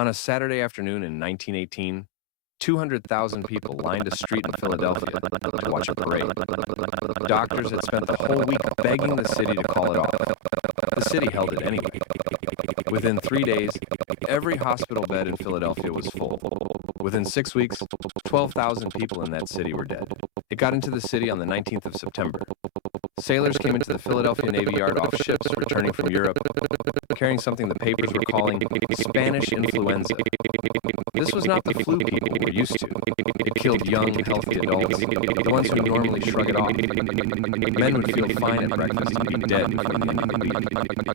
On a Saturday afternoon in 1918, 200,000 people lined a street in Philadelphia to watch a parade. Doctors had spent the whole week begging the city to call it off. The city held it anyway. Within 3 days, every hospital bed in Philadelphia was full. Within 6 weeks, 12,000 people in that city were dead. It got into the city on the 19th of September. Sailors came into the Philadelphia Navy Yard off ships returning from Europe, carrying something the papers were calling Spanish influenza. This was not the flu people were used to. It killed young, healthy adults, the ones who normally shrug it off. Men would feel fine at breakfast and be dead,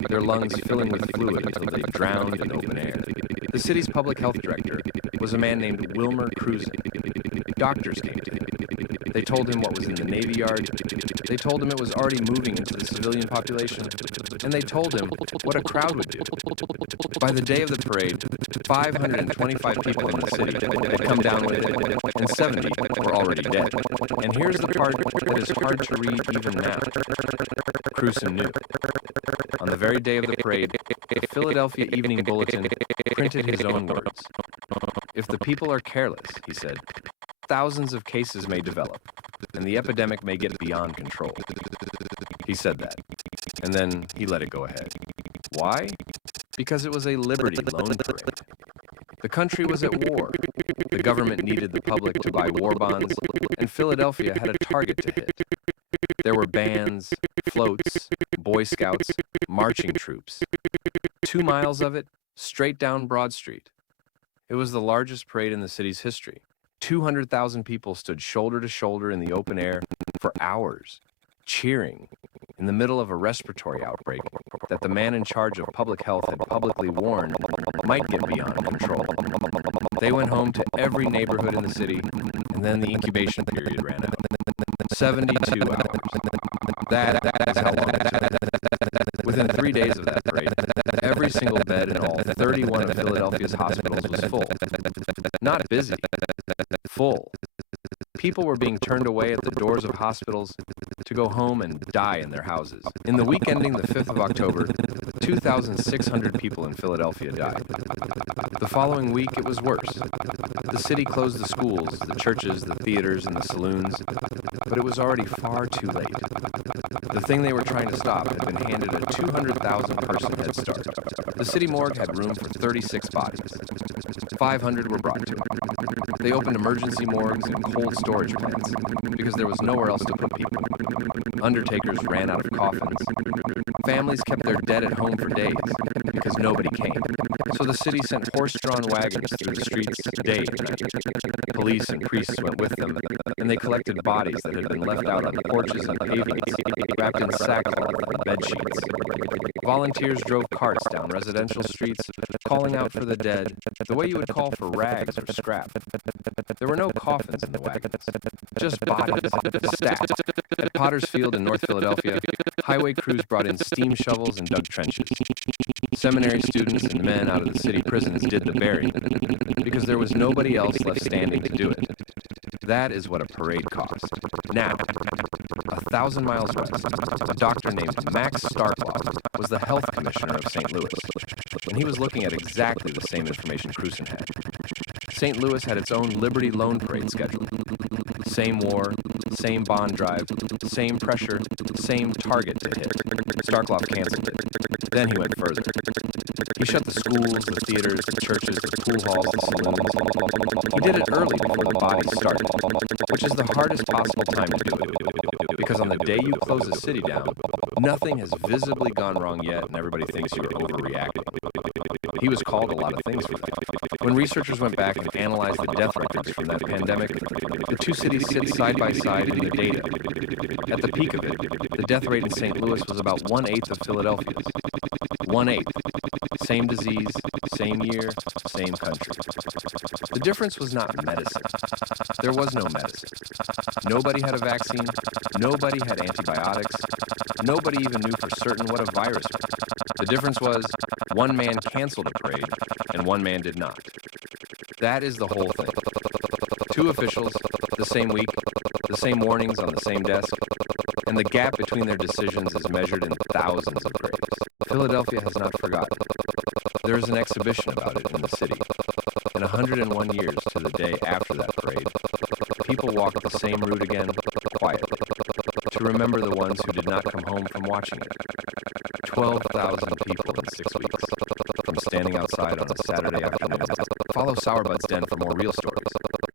their lungs filling with fluid until they drowned in open air. The city's public health director was a man named Wilmer Cruzen. Doctors came to him. They told him what was in the Navy Yard. They told him it was already moving into the civilian population. And they told him what a crowd would do. By the day of the parade, 525 people in the city had come down with it, and 70 were already dead. And here's the part that is hard to read even now. Cruzen knew. On the very day of the parade, the Philadelphia Evening Bulletin printed his own words. "If the people are careless," he said, "thousands of cases may develop, and the epidemic may get beyond control." He said that, and then he let it go ahead. Why? Because it was a Liberty Loan Parade. The country was at war. The government needed the public to buy war bonds, and Philadelphia had a target to hit. There were bands, floats, Boy Scouts, marching troops. 2 miles of it, straight down Broad Street. It was the largest parade in the city's history. 200,000 people stood shoulder to shoulder in the open air for hours, cheering in the middle of a respiratory outbreak that the man in charge of public health had publicly warned might get beyond control. They went home to every neighborhood in the city, and then the incubation period ran out. 72 hours. That is how long it took. Within 3 days of that parade, every single bed in all 31 of Philadelphia's hospitals was full. Not busy, full. People were being turned away at the doors of hospitals to go home and die in their houses. In the week ending the 5th of October, 2,600 people in Philadelphia died. The following week, it was worse. The city closed the schools, the churches, the theaters, and the saloons, but it was already far too late. The thing they were trying to stop had been handed a 200,000-person head start. The city morgue had room for 36 bodies. 500 were brought to it. They opened emergency morgues and cold storage plants because there was nowhere else to put people. Undertakers ran out of coffins. Families kept their dead at home for days because nobody came. So the city sent horse-drawn wagons through the streets day and night. Police and priests went with them, and they collected bodies that had been left out on the porches and pavements, wrapped in sackcloth and bed sheets. Volunteers drove carts down residential streets, calling out for the dead, the way you would call for rags or scrap. There were no coffins in the wagons, just bodies, stacked. At Potter's Field in North Philadelphia, highway crews brought in steam shovels and dug trenches. Seminary students and men out of the city prisons did the burying, because there was nobody else left standing to do it. That is what a parade cost. Now, 1,000 miles west, a doctor named Max Starkloff was the health commissioner of St. Louis, and he was looking at exactly the same information Cruzen had. St. Louis had its own Liberty Loan Parade schedule. Same war, same bond drive, same pressure, same target to hit. Starkloff canceled it. Then he went further. He shut the schools, the theaters, the churches, the pool halls, the saloons. He did it early before the bodies started, which is the hardest possible time to do it. Because on the day you close a city down, nothing has visibly gone wrong yet, and everybody thinks you are overreacting. He was called a lot of things for that. When researchers went back and analyzed the death records from that pandemic, the two cities sit side by side in the data. At the peak of it, the death rate in St. Louis was about 1/8 of Philadelphia's. 1/8. Same disease, same year, same country. The difference was not medicine. There was no medicine. Nobody had a vaccine. Nobody had antibiotics. Nobody even knew for certain what a virus was. The difference was one man canceled a parade and one man did not. That is the whole thing. Two officials, the same week, the same warnings on the same desk, and the gap between their decisions is measured in thousands of parades. Philadelphia has not forgotten. There is an exhibition about it in the city. In 101 years to the day after that parade, people walk the same route again, quietly, to remember the ones who did not come home from watching it. 12,000 people in 6 weeks, from standing outside on a Saturday afternoon. Follow Sourbud's Den for more real stories.